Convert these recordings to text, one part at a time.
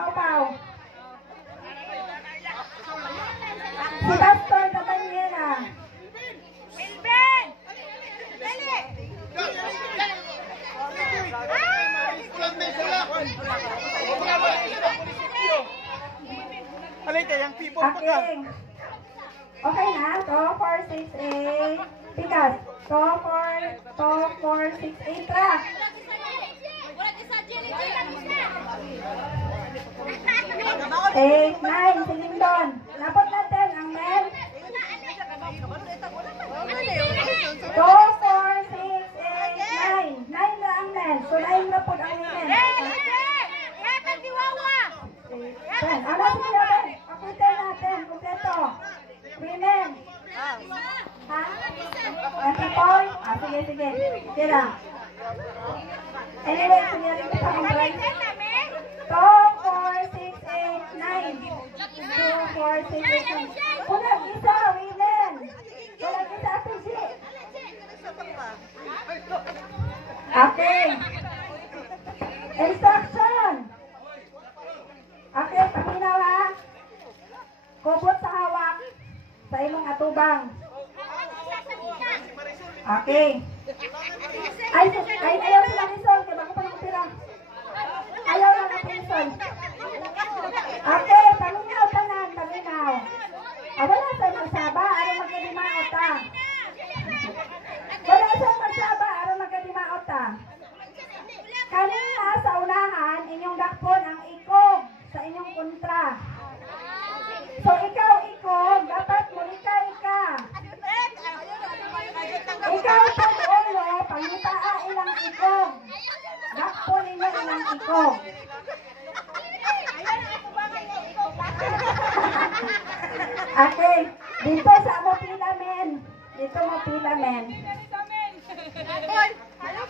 Pau-Pau. Si Pastor Catanera. Milben! Dali! Okay. Okay na. 2, 4, 6, 8. Pikas. 2, 4, 6, 8 ra. 8, 9. Silindon. Lapot natin ang men. 2, 4, 6, 8, 9. 9 na ang men. So 9 na po ang men. Ben, ano siya Ben? Papuntin natin. Kompleto. Women. Ha? Antipoy? Ah, sige, sige. Sige lang. Anyway, sige rin kita kong break. 2, 4, 6, 8, 9. 2, 4, 6, 8, 9. Pulag isa, women. Pulag isa, Tusi. Okay. Instruction. Okay, paminaw ha. Kubot sa hawak sa imong atubang. Okay. Ay, ayaw sila lisol. Kaya bago pa ng pira. Ayaw lang ang lisol. Okay, paminaw tanan, paminaw. Wala sa magsaba, araw magkalimaot ta. Wala sa magsaba, araw magkalimaot ta. Kanina sa unahan, inyong dakpon ang ikog sa inyong kontra. So ikaw, dapat mulika ka. Ikaw pag-ulo, pangitaa ilang ikog. Dakpon ninyo ilang ikog. Okay, dito sa mo pila men. Dito mo pila men.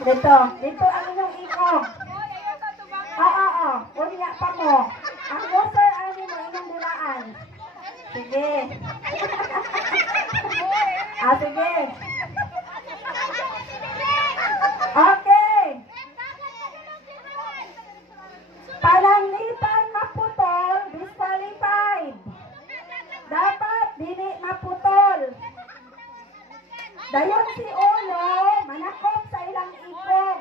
Dito ang inyong ikog. Oo. Unya pa mo. Ang user ang inyong bulaan. Sige. Sige. Okay. Pananglitan maputol, disqualified. Dapat dili maputol. Dayon si Ulo, manakop sa ilang ikog.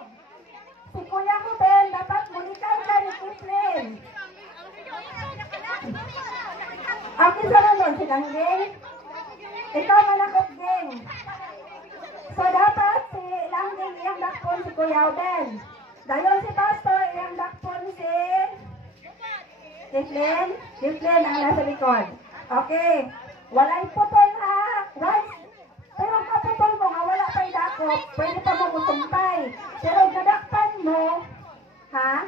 Si Kuya Ruben, dapat mulikan ka ni Kislin. Ang isa naman, si Langgeng. Ikaw manakop, Geng. So dapat si Langgeng iyang dakpon si Kuya Ruben. Dayon si Pastor iyang dakpon si Kislin. Kislin ang nasa likod. Okay. Walay putol ha. Pero kaputol mo nga wala pa'y dakop, pwede pa mo musumpay. Pero nadakpan mo, ha?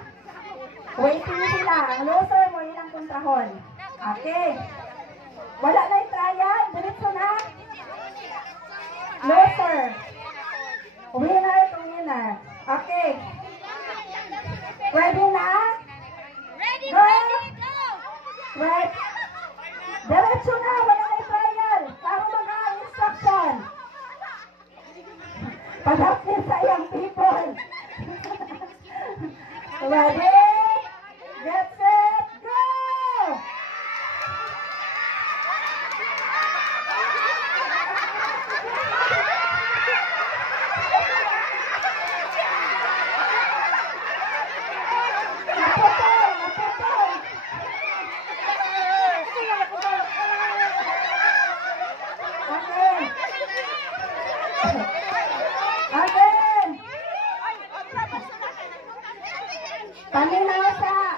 Waiting sila. Ang loser mo ilang kontrahon. Okay. Wala na yung trial. Diretso na. Loser. Winner to winner. Okay. Ready na? Ready, Go. Ready, Right. Diretso na. Wala na yung trial. Para mag-instruction. Pagkakit sa iyong people. Ready? Get set, go! Paminaw sa